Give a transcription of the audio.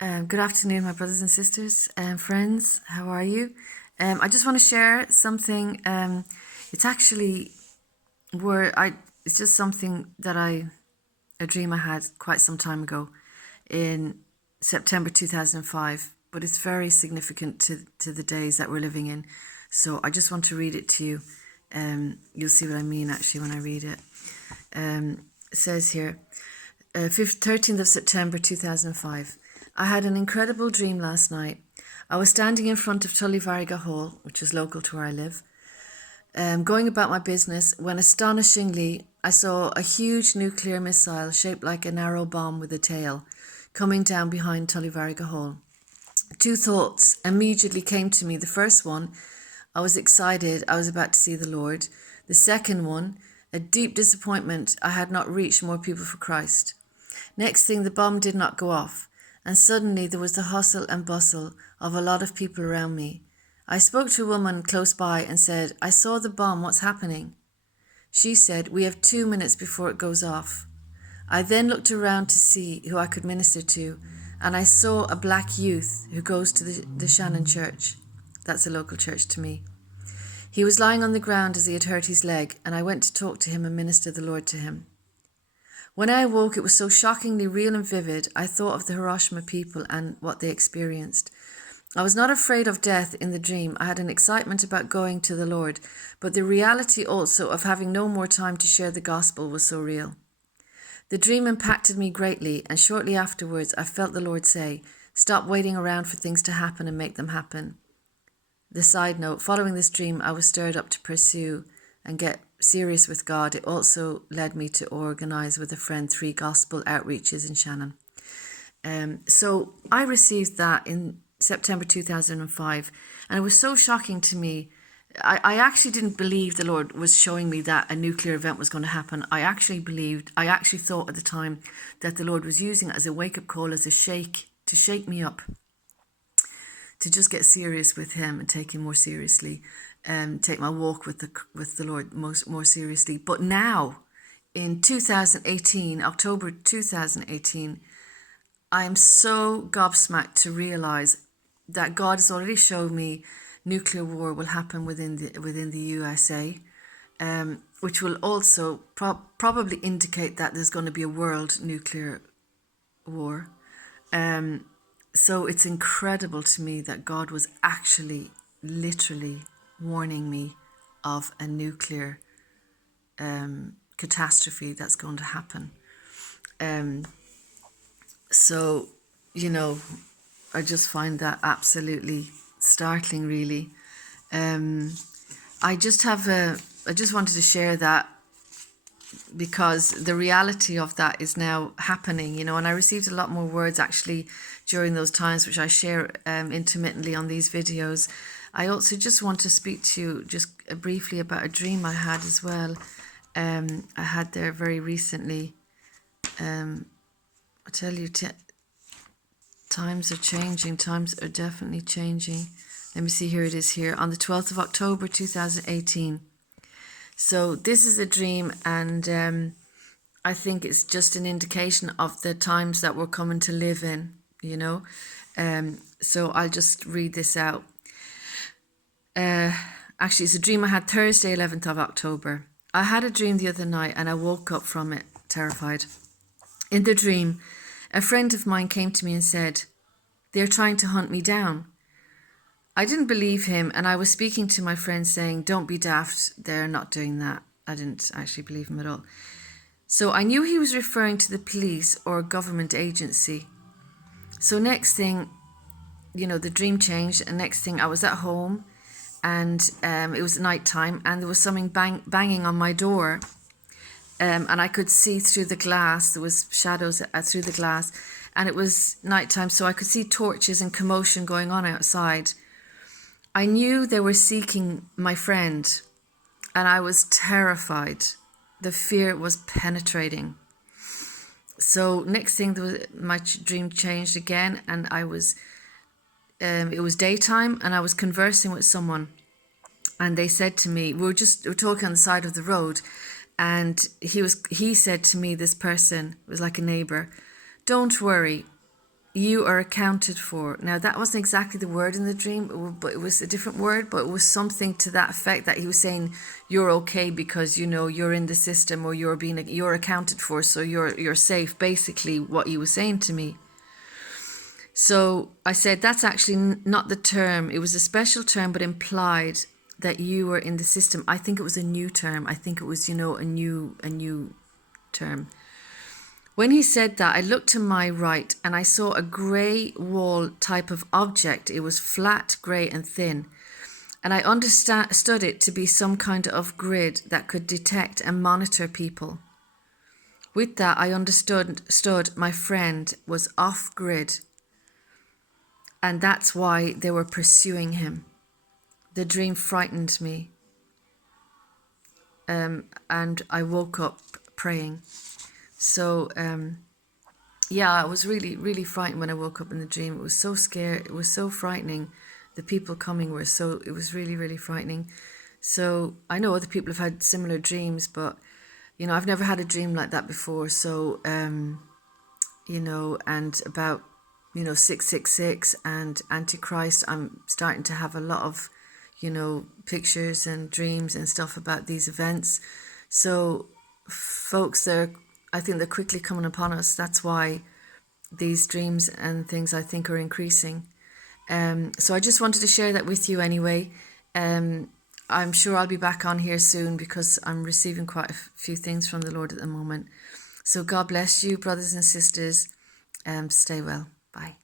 Good afternoon, my brothers and sisters and friends. How are you? I just want to share something. It's actually where I. It's just something that a dream I had quite some time ago, in September 2005. But it's very significant to the days that we're living in. So I just want to read it to you. You'll see what I mean actually when I read it. It says here, 13th of September 2005. I had an incredible dream last night. I was standing in front of Tullivariga Hall, which is local to where I live, going about my business when astonishingly I saw a huge nuclear missile shaped like a narrow bomb with a tail coming down behind Tullivariga Hall. Two thoughts immediately came to me. The first one, I was excited, I was about to see the Lord. The second one, a deep disappointment I had not reached more people for Christ. Next thing, the bomb did not go off, and suddenly there was the hustle and bustle of a lot of people around me. I spoke to a woman close by and said, "I saw the bomb, what's happening?" She said, "We have 2 minutes before it goes off." I then looked around to see who I could minister to, and I saw a black youth who goes to the Shannon Church. That's a local church to me. He was lying on the ground as he had hurt his leg, and I went to talk to him and minister the Lord to him. When I awoke, it was so shockingly real and vivid. I thought of the Hiroshima people and what they experienced. I was not afraid of death in the dream. I had an excitement about going to the Lord, but the reality also of having no more time to share the gospel was so real. The dream impacted me greatly, and shortly afterwards I felt the Lord say, "Stop waiting around for things to happen and make them happen." The side note, following this dream, I was stirred up to pursue and get serious with God. It also led me to organise with a friend 3 gospel outreaches in Shannon. So I received that in September 2005, and it was so shocking to me. I actually didn't believe the Lord was showing me that a nuclear event was going to happen. I actually thought at the time that the Lord was using it as a wake-up call, as a to shake me up, to just get serious with Him and take Him more seriously, take my walk with the Lord more seriously. But now, in 2018, October 2018, I am so gobsmacked to realise that God has already showed me nuclear war will happen within the USA, which will also probably indicate that there's going to be a world nuclear war. So it's incredible to me that God was actually literally warning me of a nuclear catastrophe that's going to happen. So, I just find that absolutely startling, really. I just wanted to share that because the reality of that is now happening, and I received a lot more words actually during those times, which I share intermittently on these videos. I also just want to speak to you just briefly about a dream I had as well. I had there very recently. I tell you, times are changing. Times are definitely changing. Let me see, here it is here. On the 12th of October 2018. So this is a dream, and I think it's just an indication of the times that we're coming to live in, So I'll just read this out. Actually, it's a dream I had Thursday, 11th of October. I had a dream the other night, and I woke up from it terrified. In the dream, a friend of mine came to me and said, "They're trying to hunt me down." I didn't believe him, and I was speaking to my friend saying, "Don't be daft, they're not doing that." I didn't actually believe him at all. So I knew he was referring to the police or government agency. So next thing, the dream changed, and next thing I was at home, and it was night time, and there was something banging on my door. And I could see through the glass. There was shadows through the glass, and it was nighttime, so I could see torches and commotion going on outside. I knew they were seeking my friend, and I was terrified. The fear was penetrating. So next thing, my dream changed again, and it was daytime, and I was conversing with someone, and they said to me, we were talking on the side of the road, and he said to me, this person was like a neighbour, "Don't worry, you are accounted for. Now, that wasn't exactly the word in the dream, but it was a different word, but it was something to that effect, that he was saying you're okay because, you know, you're in the system, or you're accounted for, so you're safe, basically what he was saying to me. So I said, that's actually not the term. It was a special term, but implied that you were in the system. I think it was a new term. I think it was, you know, a new term. When he said that, I looked to my right and I saw a grey wall type of object. It was flat, grey and thin. And I understood it to be some kind of grid that could detect and monitor people. With that, I understood my friend was off grid, and that's why they were pursuing him. The dream frightened me, and I woke up praying. So, yeah, I was really, really frightened when I woke up in the dream. It was so scary. It was so frightening. The people coming were so, it was really, really frightening. So I know other people have had similar dreams, but, you know, I've never had a dream like that before. So, you know, and about, you know, 666 and Antichrist, I'm starting to have a lot of, you know, pictures and dreams and stuff about these events. So folks, I think they're quickly coming upon us. That's why these dreams and things, I think, are increasing. So I just wanted to share that with you anyway. I'm sure I'll be back on here soon because I'm receiving quite a few things from the Lord at the moment. So God bless you, brothers and sisters. Stay well. Bye.